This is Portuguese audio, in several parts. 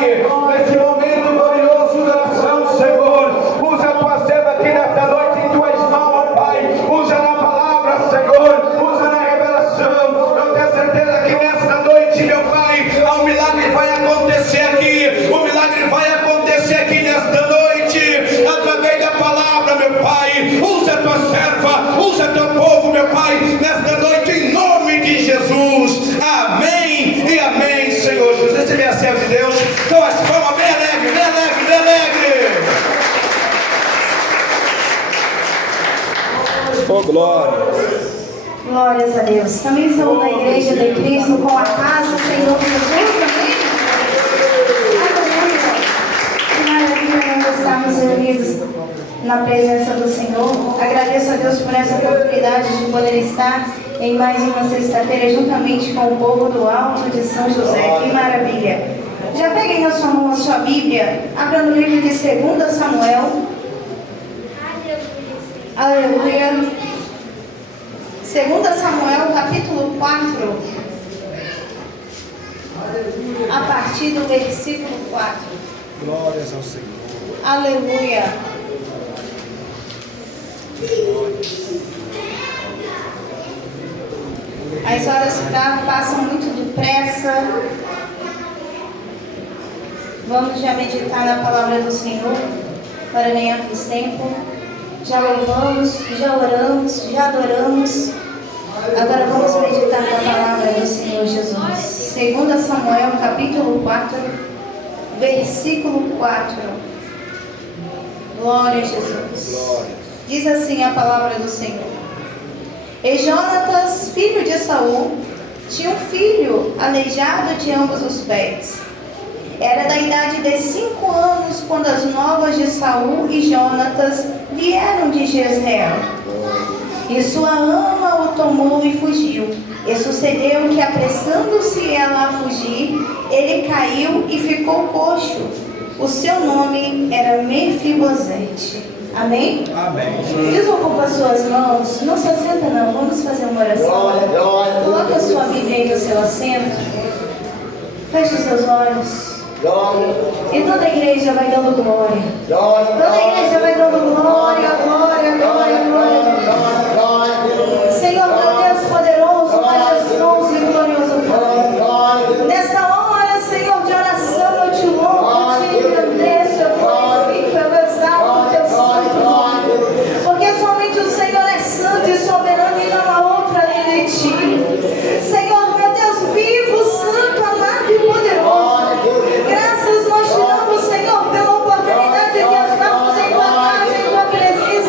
Pai, neste momento glorioso de oração, Senhor. Usa a tua serva aqui nesta noite em tuas mãos, ó Pai. Usa na palavra, Senhor. Usa na revelação. Eu tenho certeza que nesta noite, meu Pai, o milagre vai acontecer aqui. O milagre vai acontecer aqui nesta noite, através da palavra, meu Pai. Usa a tua serva, usa teu povo, meu Pai, nesta noite, em nome de Jesus. Amém e amém, Senhor Jesus. Esse é a serva de Deus. Então, as palmas bem alegre, bem alegre, bem alegre. Oh, glória. Glórias a Deus. Também sou da Igreja de Cristo com a paz do Senhor Jesus. Amém? Aleluia. Que maravilha nós estamos reunidos na presença do Senhor. Agradeço a Deus por essa oportunidade de poder estar em mais uma sexta-feira juntamente com o povo do Alto de São José. Que maravilha. Já peguei na sua mão a sua Bíblia. Abra no livro de 2 Samuel. Aleluia. 2 Samuel, capítulo 4, a partir do versículo 4. Glórias ao Senhor. Aleluia. As horas passam muito depressa. Vamos já meditar na palavra do Senhor para ganharmos tempo. Já louvamos, já oramos, já adoramos. Agora vamos meditar na palavra do Senhor Jesus. 2 Samuel, capítulo 4, versículo 4. Glória a Jesus. Glória. Diz assim a palavra do Senhor. E Jonatas, filho de Saul, tinha um filho aleijado de ambos os pés. Era da idade de 5 anos quando as novas de Saul e Jonatas vieram de Jezreel. E sua ama o tomou e fugiu. E sucedeu que, apressando-se ela a fugir, ele caiu e ficou coxo. O seu nome era Mefibosete. Amém? Amém. Desocupa suas mãos. Não se assenta não, vamos fazer uma oração. Coloque a sua Bíblia aí no seu assento. Feche os seus olhos. E toda a igreja vai dando glória. Toda a igreja vai dando glória, glória, glória, glória. Senhor, meu Deus poderoso, majestoso e glorioso Pai. Nesta hora, Senhor, de oração, eu te louvo, eu te engrandeço, eu glorifico, eu exalto o teu santo nome. Porque somente o Senhor é santo e soberano e não há outra além de ti. Senhor, meu Deus vivo, santo, amado e poderoso. Graças nós te damos, Senhor, pela oportunidade de estarmos em tua casa, em tua presença.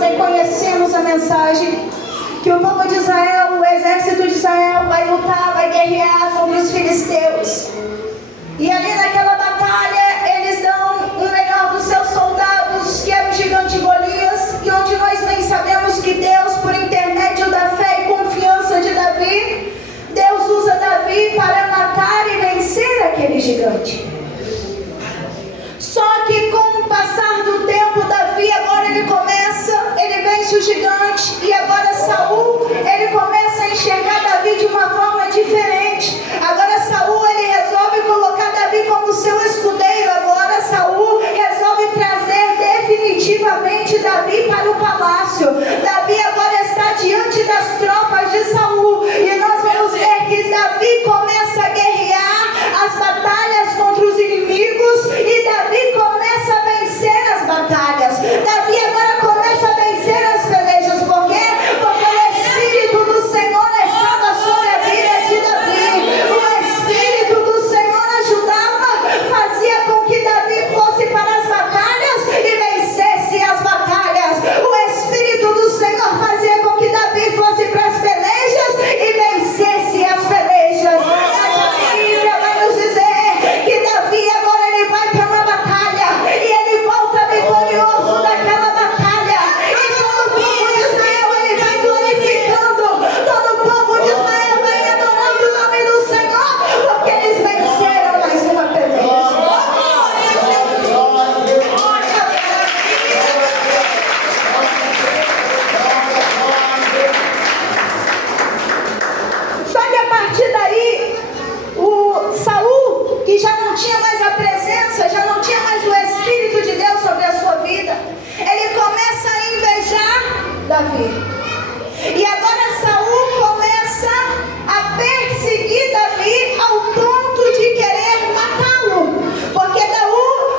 bem conhecemos a mensagem que o povo de Israel, o exército de Israel vai lutar, vai guerrear contra os filisteus. E ali naquela batalha eles dão o melhor dos seus soldados, que era o gigante Golias, e onde nós bem sabemos que Deus, por intermédio da fé e confiança de Davi, Deus usa Davi para matar e vencer aquele gigante. Só que com o passar do tempo, Davi agora ele vence o gigante, e agora Saul, ele começa a enxergar Davi de uma forma diferente. Agora Saul, ele resolve colocar Davi como seu escudeiro. Agora Saul resolve trazer definitivamente Davi para o palácio. Davi agora está diante das tropas de Saul, e nós vamos ver que Davi começa a guerrear as batalhas contra os inimigos, e Davi começa a vencer as batalhas. Davi agora começa a vencer as pelejas. Por quê? Porque o Espírito do Senhor estava sobre a vida de Davi. O Espírito do Senhor ajudava, fazia com que Davi fosse para as batalhas e vencesse as batalhas. O Espírito do Senhor fazia com que Davi fosse para as pelejas e vencesse as pelejas. Mas a Bíblia vai nos dizer que Davi agora ele vai para uma batalha e ele volta vitorioso daquela batalha. E todo o povo de Israel ele vai glorificando, todo o povo de Israel vai adorando o nome do Senhor, porque eles venceram mais uma peleja. Só que a partir daí, o Saul, que já não tinha mais a presença, já não tinha mais o Espírito de Deus sobre a sua vida, ele começa a invejar Davi. E agora Saul começa a perseguir Davi ao ponto de querer matá-lo. Porque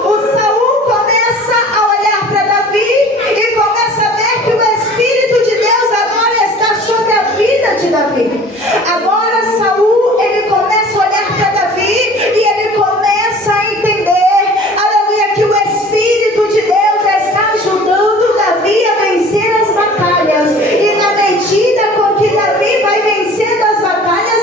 o Saul começa a olhar para Davi e começa a ver que o Espírito de Deus agora está sobre a vida de Davi. Agora Saul, ele começa a olhar para Davi e ele começa a entender, aleluia, que o Espírito de Deus está ajudando Davi a vencer as batalhas. E na medida com que Davi vai vencendo as batalhas,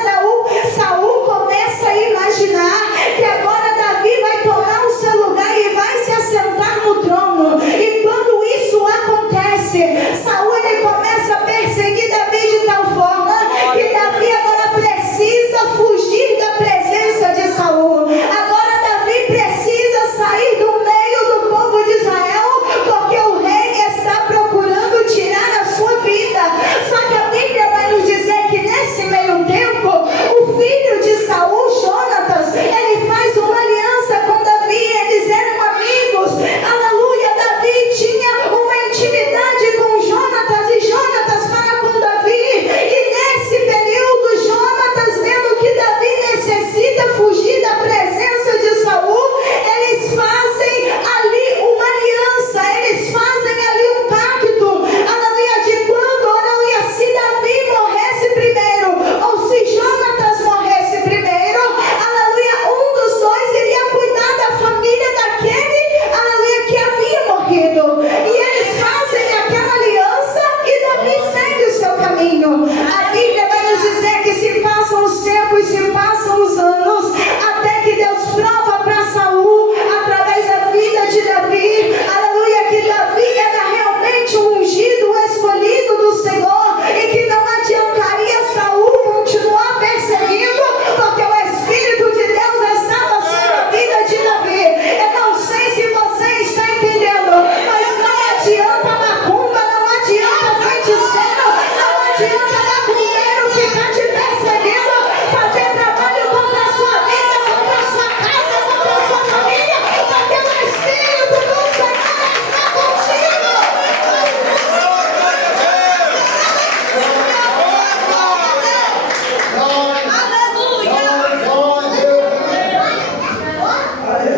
Saul começa a imaginar que agora Davi vai tomar o seu lugar e vai se assentar no trono. E quando isso acontece, Saul ele começa a perseguir Davi de tal forma que Davi agora precisa fugir da presença de Saul. Agora Davi precisa sair do meio do povo de Israel, porque o rei está procurando tirar a sua vida. Só que a Bíblia vai nos dizer que nesse meio tempo, o filho de Saul, Jonatas, ele faz uma aliança com Davi. Eles eram amigos, aleluia. Davi tinha uma intimidade com Jonatas e Jonatas para com Davi. E nesse período, Jonatas, vendo que Davi necessita fugir da presença de Saul, eles fazem ali uma aliança, eles fazem ali um pacto, aleluia, de quando, aleluia, se Davi morresse primeiro, ou se Jonatas morresse primeiro, aleluia, um dos dois iria cuidar da família daquele, aleluia, que havia morrido. E eles fazem aquela aliança e Davi segue o seu caminho. A Bíblia vai nos dizer que se passam os tempos, se passam os anos, até que Deus prova para Saul, através da vida de Davi, aleluia, que Davi era realmente o ungido, o escolhido do Senhor, e que não adiantaria Saul continuar perseguindo, porque o Espírito de Deus estava sobre a vida de Davi. Eu não sei se você está entendendo, mas não adianta macumba, não adianta feiticeiro, não adianta macumbeiro ficar te perseguindo, fazer trabalho contra a sua vida, contra a sua casa, contra a sua família, porque o Espírito do Senhor está contigo.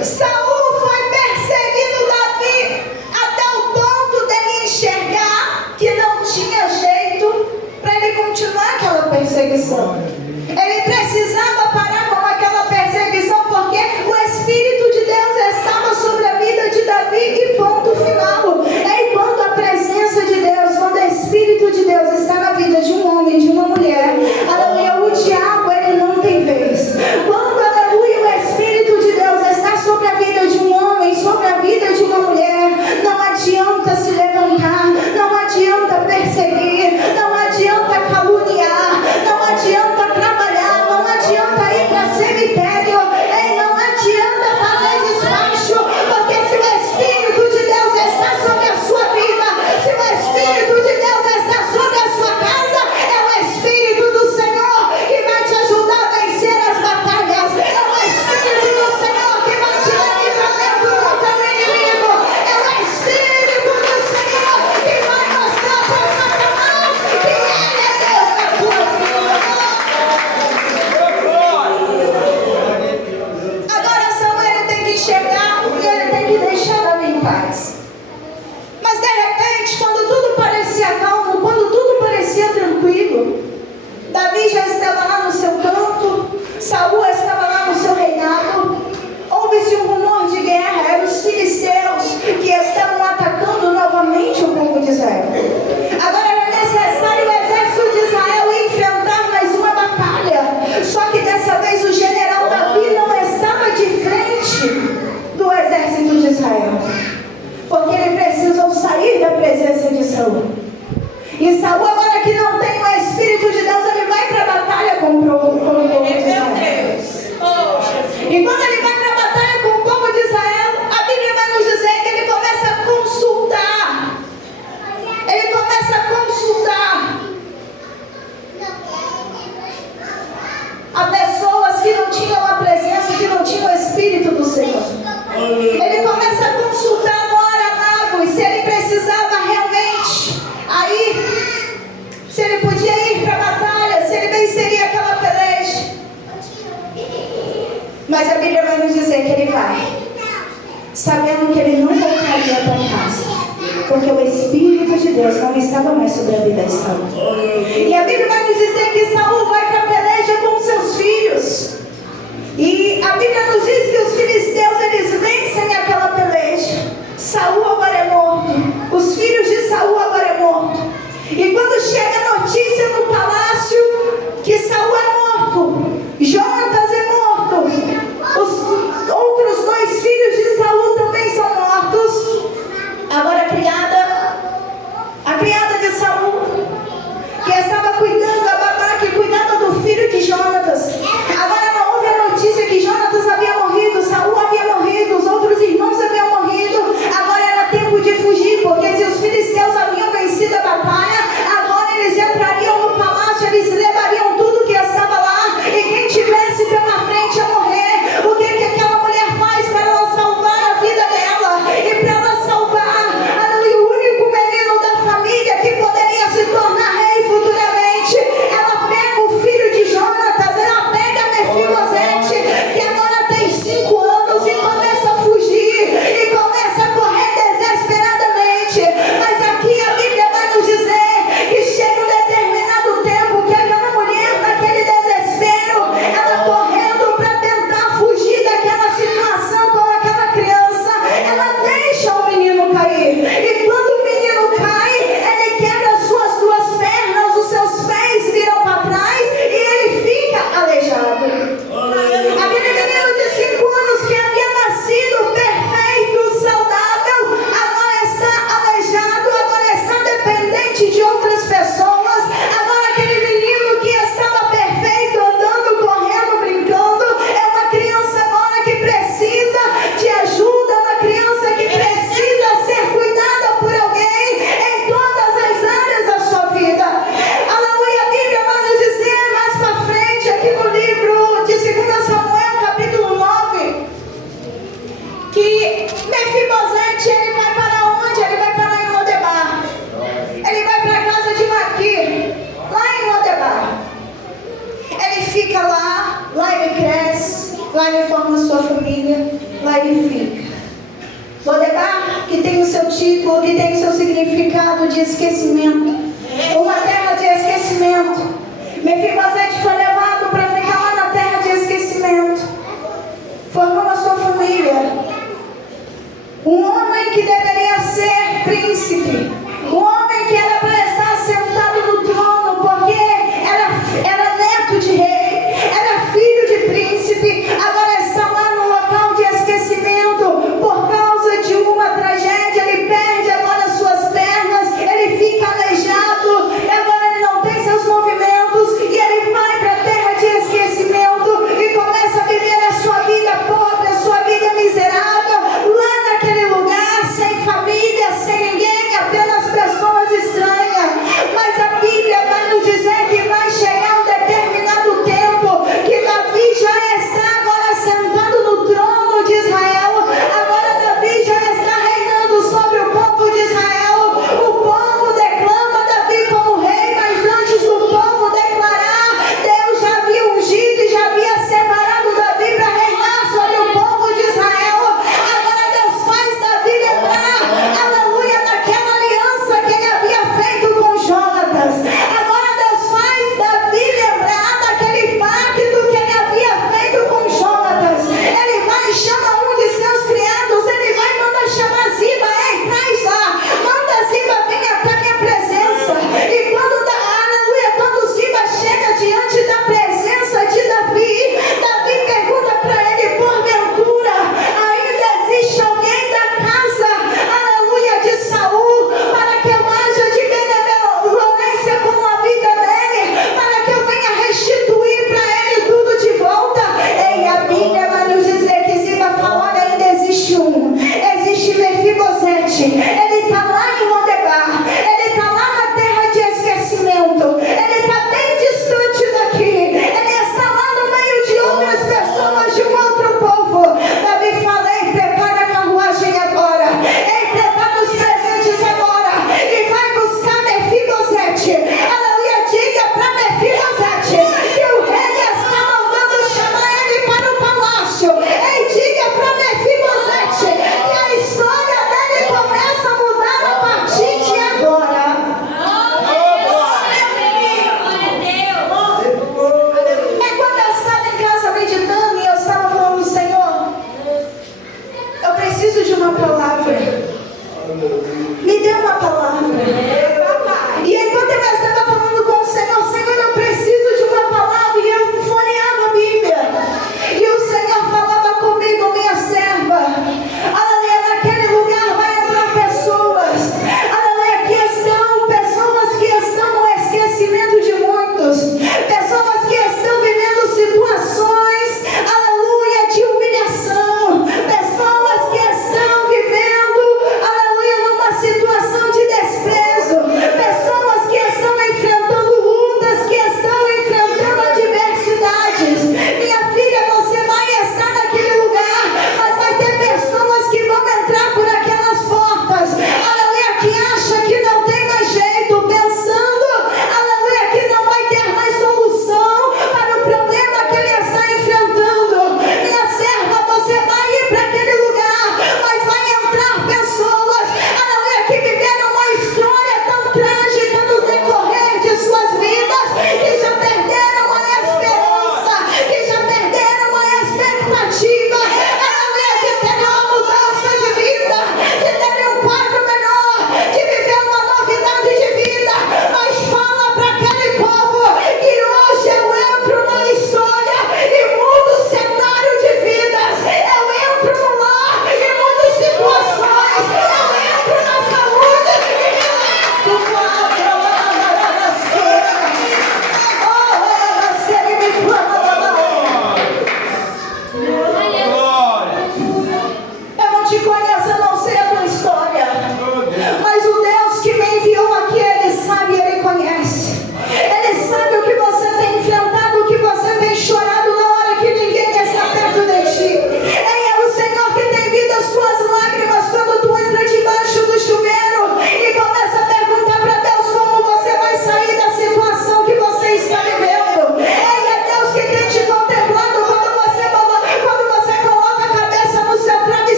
Saul foi perseguindo Davi até o ponto dele enxergar que não tinha jeito para ele continuar aquela perseguição. Ele precisava parar com aquela perseguição, porque o Espírito de Deus estava sobre a vida de Davi, e ponto final. É quando a presença de Deus E Saul, agora que não tem o Espírito de Deus, ele vai para a batalha com o povo de Israel. E quando ele vai para a batalha com o povo de Israel, a Bíblia vai nos dizer que ele começa a consultar. Ele começa a consultar a pessoas que não tinham a presença, que não tinham o Espírito do Senhor. Ele começa a consultar agora magos, se ele precisava realmente aí, se ele podia ir para a batalha, se ele venceria aquela peleja. Mas a Bíblia vai nos dizer que ele vai, sabendo que ele não voltaria para casa, porque o Espírito de Deus não estava mais sobre a vida de Saul. E a Bíblia vai nos dizer que Saul vai para a peleja com seus filhos. E a Bíblia nos diz que os filisteus, eles vencem aquela peleja. Saul agora é morto. Os filhos de Saul agora é morto. E quando chega a notícia no palácio que Saul é morto, Jonatas é morto, os outros 2 filhos de Saul também são mortos. Agora a criada de Saul, que estava cuidando, a babá que cuidava do filho de Jonatas, agora ela ouve a notícia que Jonatas havia morrido, Saul havia morrido, os outros irmãos haviam morrido. Agora era tempo de fugir, porque se os filisteus haviam vencido a batalha, agora eles entrariam no palácio, eles levariam tudo que estava lá, e quem tivesse pela frente a morrer. O que aquela mulher faz para ela salvar a vida dela e para ela salvar o único menino da família que poderia se tornar rei futuramente? Ela pega o filho de Jonatas, ela pega Mefibosete, que agora tem 5 anos, e começa a fugir e começa a correr desesperadamente. Mas aqui a Bíblia vai nos dizer que chega um determinado tempo que aquela mulher, naquele desespero, ela correndo para tentar fugir daquela situação com aquela criança, ela deixa o menino cair. E quando o menino cai, ele quebra as suas 2 pernas, os seus pés viram para trás e ele fica aleijado. Aquele menino de 5 anos que havia nascido perfeito, saudável, agora está aleijado, agora está dependente de outras pessoas. Agora aquele menino que estava perfeito, andando, correndo, brincando, é uma criança agora que precisa de ajuda, uma criança que precisa ser cuidada por alguém em todas as áreas da sua vida. Aleluia, a Bíblia vai nos dizer mais para frente, aqui no livro de 2 Samuel, capítulo 9, que Mefibosete, ele vai para onde? Ele vai para em Lodebar. Ele vai para a casa de Maquir, lá em Lodebar. Ele fica lá ele cresce, lá ele forma sua família, lá ele fica. Lodebar, que tem o seu título, que tem o seu significado de esquecimento, uma terra de esquecimento. Mefibosete foi levado para ficar lá na terra de esquecimento, formando a sua família. Um homem que deveria ser príncipe, um homem que era para estar sentado no trono, porque era neto de rei, era filho de príncipe, agora está lá no local de esquecimento por causa de uma tragédia. Ele perde agora suas pernas, ele fica aleijado, agora ele não tem seus movimentos, e ele vai para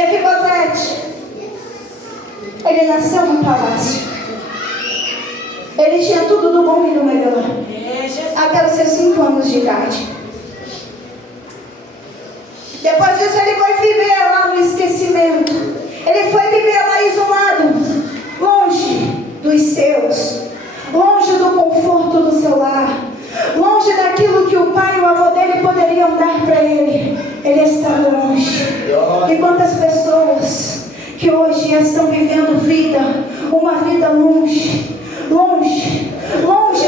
Mefibosete, ele nasceu num palácio. Ele tinha tudo do bom e do melhor, até os seus 5 anos de idade. Depois disso ele foi viver lá no esquecimento. Ele foi viver lá isolado, longe dos seus, longe do conforto do seu lar, longe daquilo que o pai e o avô dele poderiam dar para ele. Ele estava longe. E quantas pessoas que hoje estão vivendo uma vida longe, longe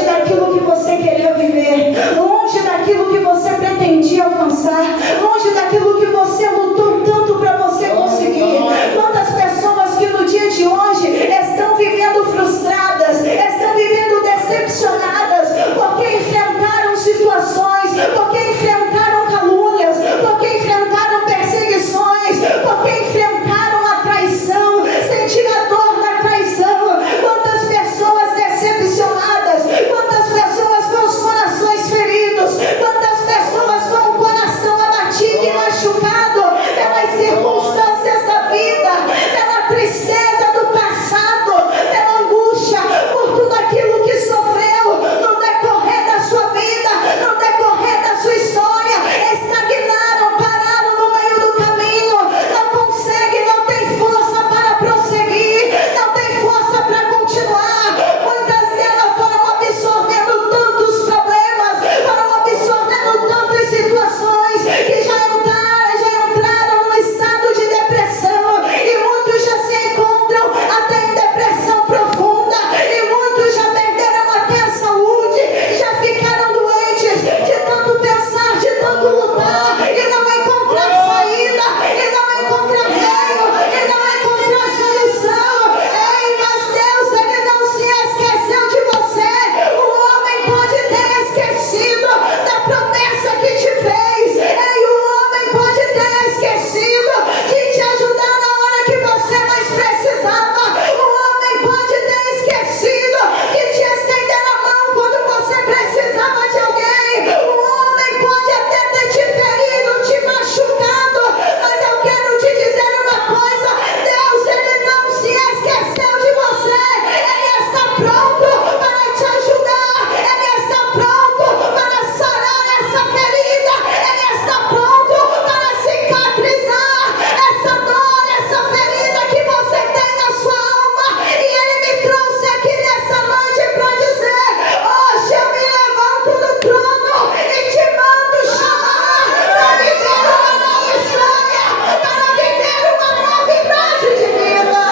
daquilo que você queria viver, longe daquilo que você pretendia alcançar, longe daquilo que você lutou tanto para você conseguir. Quantas pessoas que no dia de hoje estão vivendo frustradas, estão vivendo decepcionadas, porque enfrentaram situações, porque enfrentaram calúnias, porque enfrentaram perseguições, porque enfrentaram a traição, sentiram a dor da traição. Quantas pessoas decepcionadas, quantas pessoas com os corações feridos, quantas pessoas com o coração abatido e machucado pelas circunstâncias da vida, pela tristeza do passado, pela angústia, por tudo aquilo que sofreu no decorrer da sua vida, no decorrer da sua história. Estagnaram, pararam no meio do caminho, não conseguem, não tem força para prosseguir, não tem força para continuar. Muitas delas foram absorvendo tantos problemas, foram absorvendo tantas situações que já entraram num estado de depressão, e muitos já se encontram até em depressão profunda, e muitos já perderam até a saúde, já ficaram doentes de tanto pensar, de tanto lutar e não encontrar saída, e não encontrar meio, e não encontrar solução. Ei, mas Deus, Ele não se esqueceu de você. O homem pode ter esquecido da promessa que te fez. Ei, o homem pode ter esquecido de te ajudar na hora que você mais precisava. O homem pode ter esquecido de te estender a mão quando você precisava de alguém. O homem pode até ter te ferido, te machucado, mas eu quero te dizer uma coisa: Deus, Ele não se esqueceu de você. Ele está pronto para te ajudar, Ele está pronto para sarar essa ferida, Ele está pronto para cicatrizar essa dor, essa ferida que você tem na sua alma. E Ele me trouxe aqui nessa noite para dizer: hoje eu me levanto do trono e te mando chamar para viver uma nova história, para viver uma novidade de vida.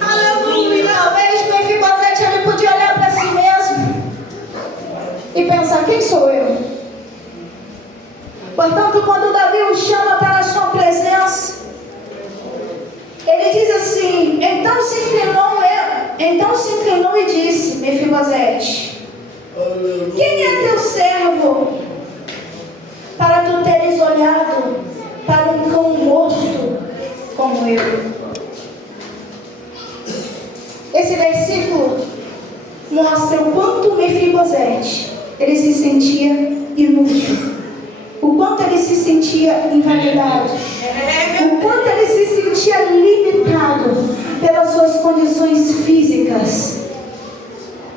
Aleluia. Talvez Mefibosete ele podia olhar para si mesmo e pensar: quem sou eu? Portanto, quando Davi o chama para a sua presença, ele diz assim: então se inclinou e disse: Mefibosete, quem é teu servo para tu teres olhado para um cão morto como eu? Esse versículo mostra o quanto Mefibosete ele se sentia inútil, o quanto ele se sentia invalidado, o quanto ele se sentia limitado pelas suas condições físicas,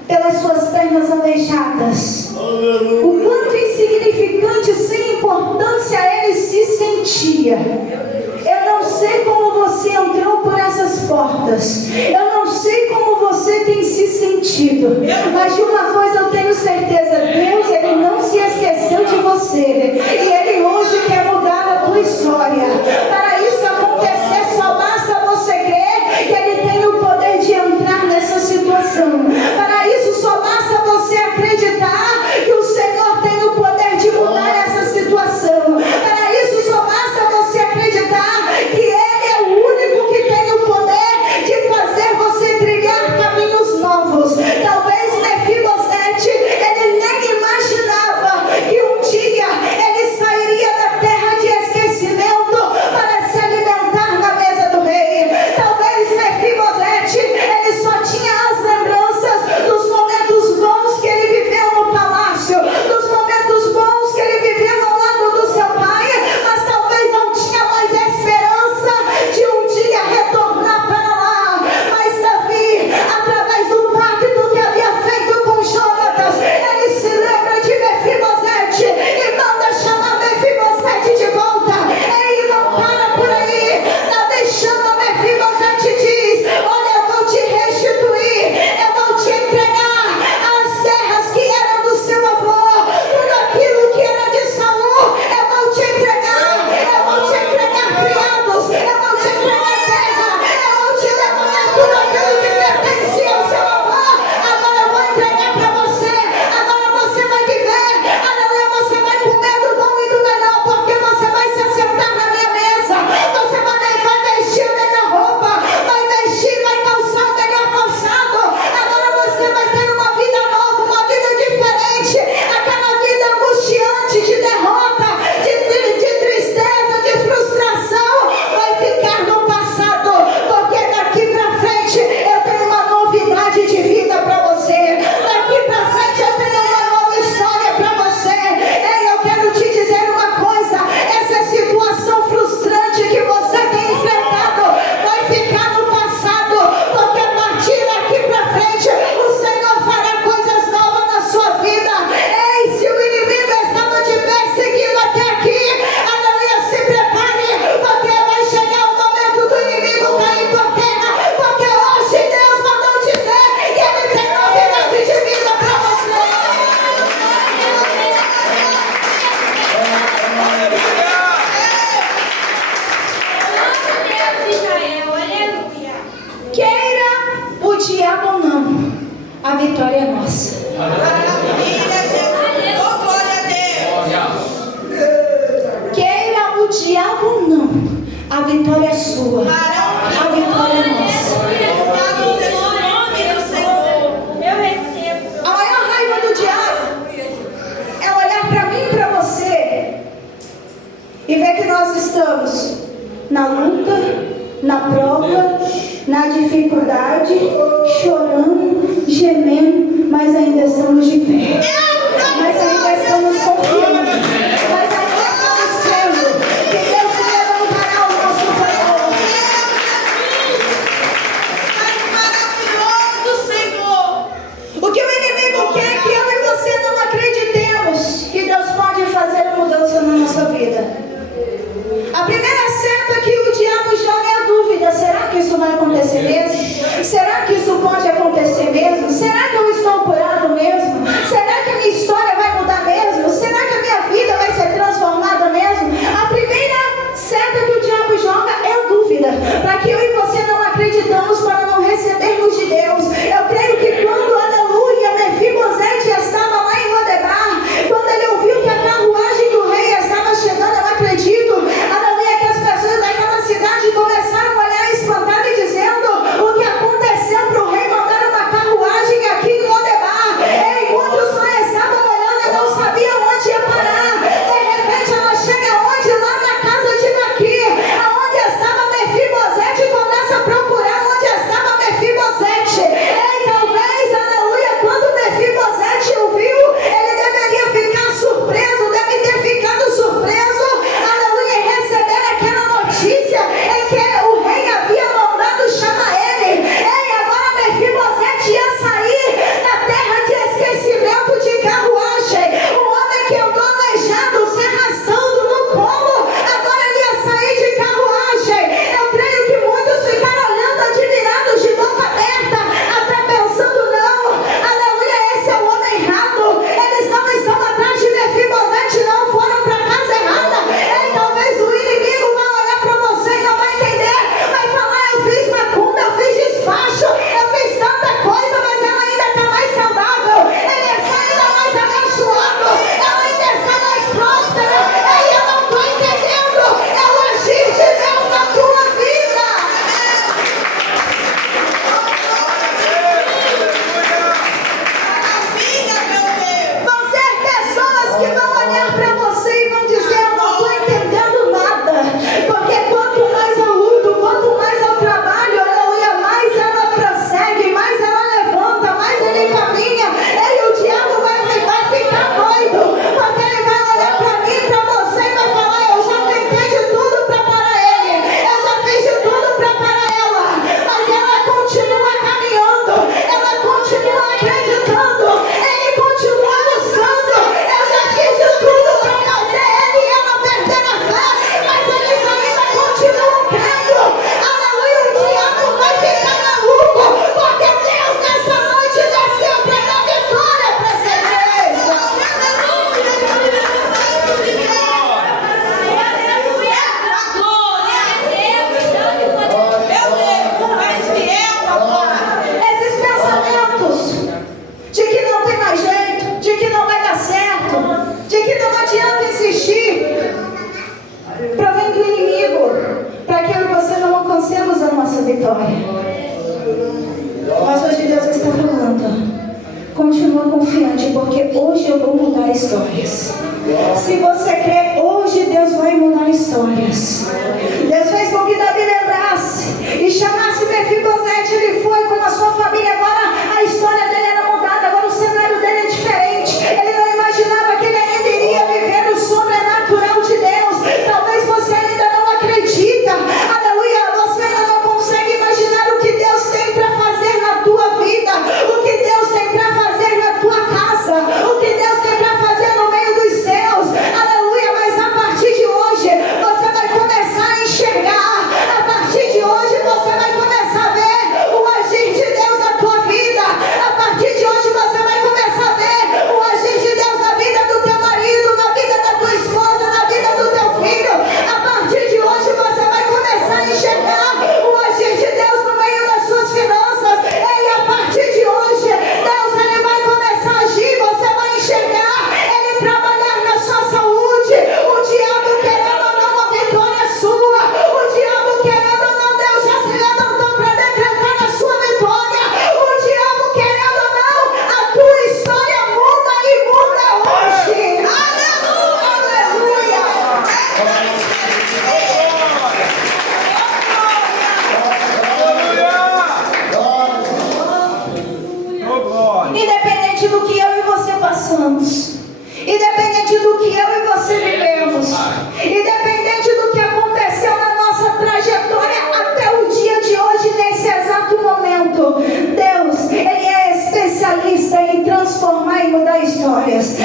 pelas suas pernas aleijadas, o quanto insignificante, sem importância ele se sentia. Eu não sei como você entrou por essas portas, eu não sei como você tem se sentido, mas de uma coisa eu tenho certeza: Deus, Ele não se esqueceu de você, e Ele hoje quer mudar a tua história. Para isso acontecer, só basta você crer que Ele tem o poder de entrar nessa situação. Para isso só basta você acreditar que o Senhor tem o poder de mudar essa situação. Para isso só basta você acreditar que Ele é o único que tem o poder de fazer você trilhar caminhos novos. Talvez Mefibosete na prova, na dificuldade, chorando, gemendo, mas ainda estamos de pé. Mas ainda estamos confiando. Mas ainda estamos crendo que Deus se levantará ao nosso favor. Maravilhoso, Senhor. O que o inimigo quer é que eu e você não acreditemos que Deus pode fazer a mudança na nossa vida. A primeira seta que o diabo joga é a dúvida. Será que isso vai acontecer mesmo? Será que isso pode acontecer mesmo? Será que eu estou curado mesmo? Será que a minha história vai mudar mesmo? Será que a minha vida vai ser transformada mesmo? A primeira seta que o diabo joga é a dúvida, para que eu e você não acreditamos, para não recebermos de Deus. Eu creio que quando, aleluia, Mefibosete estava lá em Lodebar, quando ele ouviu que a carruagem do rei estava chegando, eu acredito, aleluia, que as pessoas daquela cidade começaram a olhar espantado e dizendo: o que aconteceu para o rei mandar uma carruagem aqui em Lodebar? Ei, muitos só estavam olhando e não sabiam onde ia parar. De repente ela chega onde? Lá na casa de Maqui, aonde estava Mefibosete, e começa a procurar onde estava Mefibosete. Ei, talvez, aleluia, quando Mefibosete ouviu, ele deveria ficar surpreso, deve ter ficado surpreso, aleluia, em receber aquela notícia em que o rei havia mandado chamar ele. Ei, agora Mefibosete ia sair da terra de esquecimento de carruagem. O homem que andou aleijado, se arrastando no colo, agora ele ia sair de carruagem. Eu creio que muitos ficaram olhando admirados, de boca aberta, até pensando: não, aleluia, esse é o homem errado. Eles não estão atrás de Mefibosete, não foram para a casa errada. Ei, talvez o inimigo vai olhar para você e não vai entender, vai falar: eu fiz macumba, eu fiz despacho, eu fiz tanta coisa, mas ela ainda está mais saudável, ele está ainda mais abençoado, ela ainda está mais próspera. Ei, eu não estou entendendo, é o agir de Deus na tua vida. Vão ser pessoas que vão olhar para você e vão dizer: eu não estou entendendo nada. Porque quanto mais eu luto, quanto mais eu trabalho, aleluia, mais ela prossegue, mais ela levanta, mais ele caminha. E o diabo vai ficar doido, porque ele vai olhar para mim, para você e vai falar: eu já tentei de tudo para parar ele, eu já fiz de tudo para parar ela, mas ela continua caminhando, ela continua acreditando, ele continua buscando. Eu já fiz de tudo para fazer ele e ela perder a fé, mas eles ainda continuam crendo. Aleluia, o diabo vai ficar maluco, porque Deus nessa noite desceu para dar vitória para essa igreja. Esses pensamentos de que não tem mais jeito, de que não vai dar certo, de que não adianta insistir, provém do inimigo, para que eu e você não alcancemos a nossa vitória. Mas hoje Deus está falando: continua confiante, porque hoje eu vou mudar histórias. Se você crê, hoje Deus vai mudar histórias. Deus fez com que Davi lembrasse e chamasse Mefibosete. Ele foi com a sua família. Agora a história dele era mudada, agora o cenário dele é diferente. Ele não imaginava que ele ainda iria viver o sobrenatural de Deus. Talvez você ainda não acredita, aleluia, você ainda não consegue imaginar o que Deus tem para fazer na tua vida, o que Deus tem para fazer na tua casa, o que Deus tem para fazer no meio dos céus, aleluia. Mas a partir de hoje você vai começar a enxergar, a partir de hoje você vai começar independente do que eu e você passamos, independente do que eu e você vivemos, independente do que aconteceu na nossa trajetória até o dia de hoje, nesse exato momento, Deus, Ele é especialista em transformar e mudar histórias.